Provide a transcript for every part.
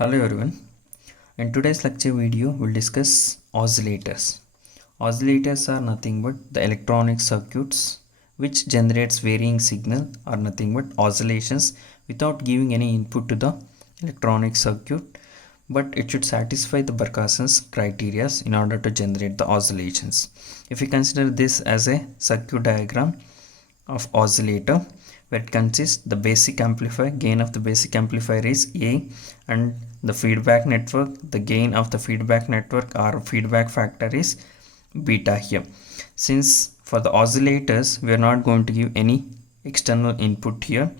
Hello everyone. In today's lecture video, we'll discuss oscillators. Oscillators are nothing but the electronic circuits which generates varying signal or nothing but oscillations without giving any input to the electronic circuit, but it should satisfy the Barkhasen's criteria in order to generate the oscillations. If we consider this as a circuit diagram of oscillator, where it consists the basic amplifier, gain of the basic amplifier is A, and the feedback network, the gain of the feedback network or feedback factor is beta here. Since for the oscillators we are not going to give any external input here,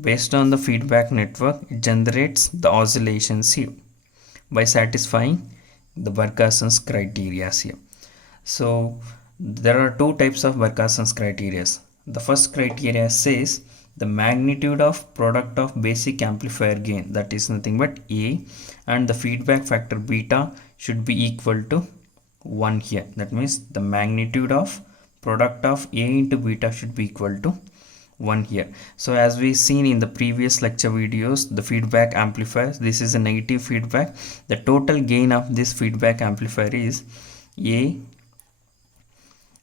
based on the feedback network it generates the oscillations here by satisfying the Barkhasen's criteria here. So there are two types of Barkhasen's criteria. The first criteria says the magnitude of product of basic amplifier gain, that is nothing but A, and the feedback factor beta should be equal to 1 here. That means the magnitude of product of A into beta should be equal to 1 here. So as we seen in the previous lecture videos, the feedback amplifier, this is a negative feedback. The total gain of this feedback amplifier is A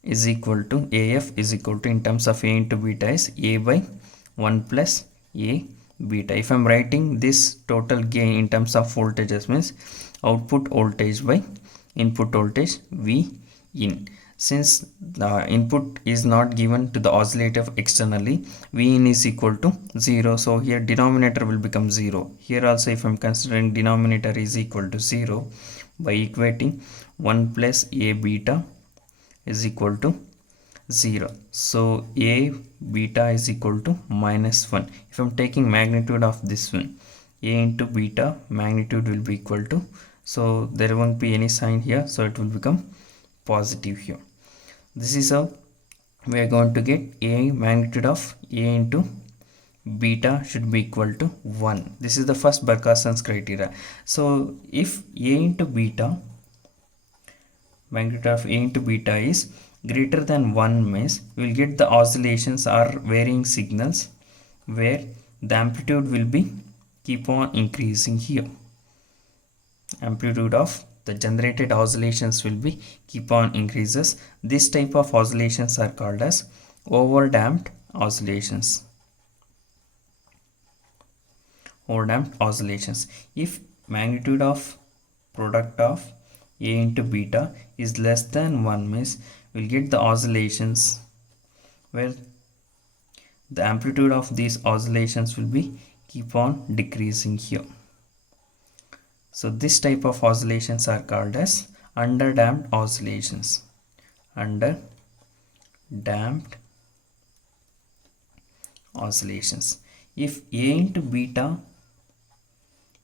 is equal to AF is equal to, in terms of A into beta, is A by 1 plus A beta. If I am writing this total gain in terms of voltages, means output voltage by input voltage V in. Since the input is not given to the oscillator externally, V in is equal to 0. So here denominator will become 0. Here also if I am considering denominator is equal to 0, by equating 1 plus A beta is equal to 0. So A beta is equal to minus 1. If I am taking magnitude of this one, A into beta magnitude will be equal to, so there won't be any sign here, so it will become positive here. This is how we are going to get A magnitude of A into beta should be equal to 1. This is the first Barkhasen's criteria. So if A into beta, magnitude of A into beta is greater than 1 means we will get the oscillations or varying signals where the amplitude will be keep on increasing here. Amplitude of the generated oscillations will be keep on increases. This type of oscillations are called as overdamped oscillations. Overdamped oscillations. If magnitude of product of A into beta is less than 1 means we'll get the oscillations where the amplitude of these oscillations will be keep on decreasing here. So this type of oscillations are called as underdamped oscillations. Underdamped oscillations. If A into beta,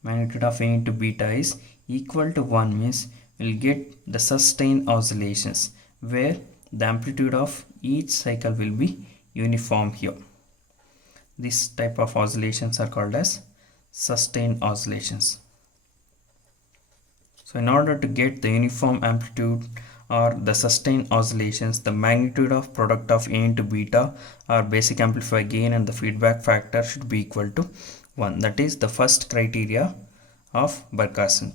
magnitude of A into beta is equal to 1 means we'll get the sustained oscillations where the amplitude of each cycle will be uniform here. This type of oscillations are called as sustained oscillations. So in order to get the uniform amplitude or the sustained oscillations, the magnitude of product of A into beta or basic amplifier gain and the feedback factor should be equal to 1. That is the first criteria of Barkhasen.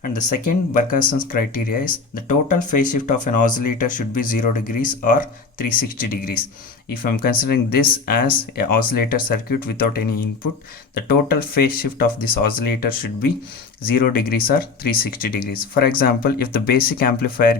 And the second Barkhasen's criteria is the total phase shift of an oscillator should be 0 degrees or 360 degrees. If I am considering this as an oscillator circuit without any input, the total phase shift of this oscillator should be 0 degrees or 360 degrees. For example, if the basic amplifier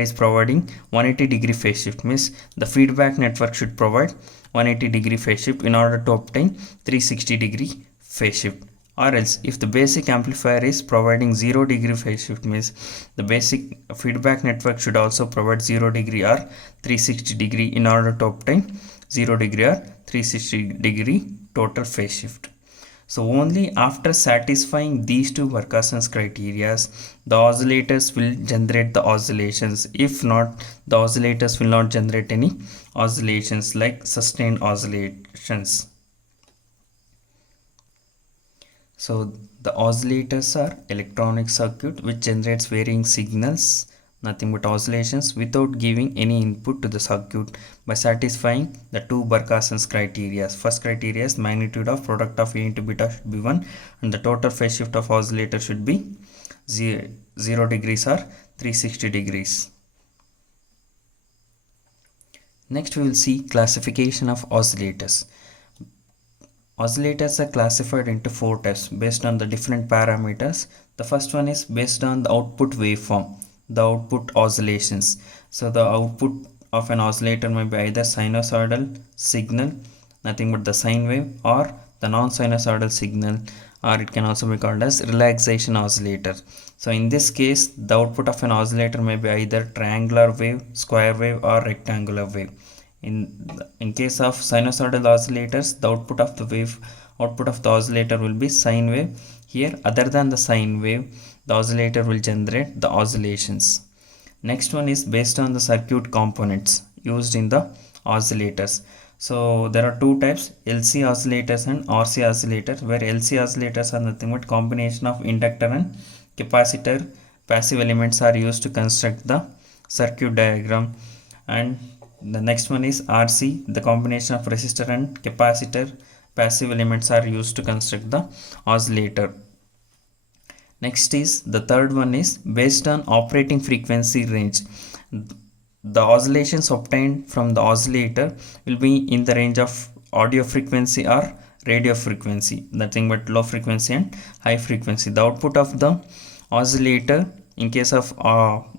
is providing 180 degree phase shift, means the feedback network should provide 180 degree phase shift in order to obtain 360 degree phase shift. Or else if the basic amplifier is providing 0 degree phase shift, means the basic feedback network should also provide 0 degree or 360 degree in order to obtain 0 degree or 360 degree total phase shift. So only after satisfying these two Barkhasen's criteria, the oscillators will generate the oscillations. If not, the oscillators will not generate any oscillations like sustained oscillations. So the oscillators are electronic circuit which generates varying signals nothing but oscillations without giving any input to the circuit by satisfying the two Barkhasen's criteria. First criteria is magnitude of product of A into beta should be 1 and the total phase shift of oscillator should be 0 degrees or 360 degrees. Next we will see classification of oscillators. Oscillators are classified into 4 types based on the different parameters. The first one is based on the output waveform, the output oscillations. So the output of an oscillator may be either sinusoidal signal, nothing but the sine wave, or the non-sinusoidal signal, or it can also be called as relaxation oscillator. So in this case, the output of an oscillator may be either triangular wave, square wave, or rectangular wave. In case of sinusoidal oscillators, the output of the oscillator will be sine wave. Here, other than the sine wave, the oscillator will generate the oscillations. Next one is based on the circuit components used in the oscillators. So there are two types, LC oscillators and RC oscillators, where LC oscillators are nothing but combination of inductor and capacitor passive elements are used to construct the circuit diagram. And the next one is RC, the combination of resistor and capacitor passive elements are used to construct the oscillator. Next is the third one is based on operating frequency range. The oscillations obtained from the oscillator will be in the range of audio frequency or radio frequency, nothing but low frequency and high frequency. The output of the oscillator in case of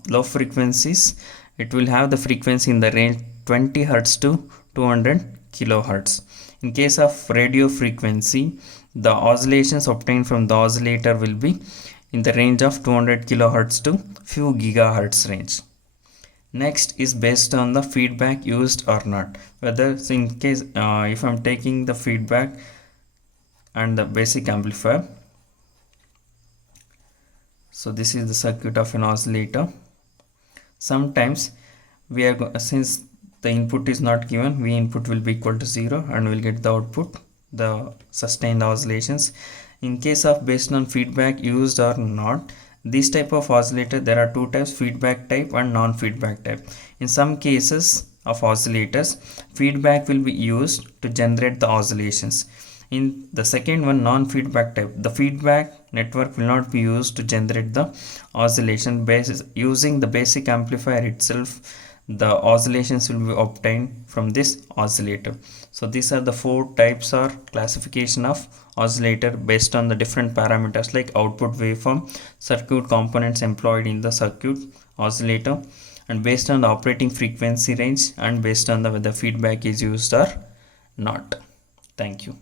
low frequencies, it will have the frequency in the range 20 Hz to 200 kHz. In case of radio frequency, the oscillations obtained from the oscillator will be in the range of 200 kHz to few gigahertz range. Next is based on the feedback used or not. Whether in case if I'm taking the feedback and the basic amplifier. So this is the circuit of an oscillator. Sometimes we are since the input is not given, V input will be equal to 0 and we'll get the output, the sustained oscillations. In case of based on feedback used or not, this type of oscillator, there are two types, feedback type and non-feedback type. In some cases of oscillators, feedback will be used to generate the oscillations. In the second one, non-feedback type, the feedback network will not be used to generate the oscillation. Using the basic amplifier itself, the oscillations will be obtained from this oscillator. So these are the 4 types or classification of oscillator based on the different parameters like output waveform, circuit components employed in the circuit oscillator, and based on the operating frequency range, and based on the whether feedback is used or not. Thank you.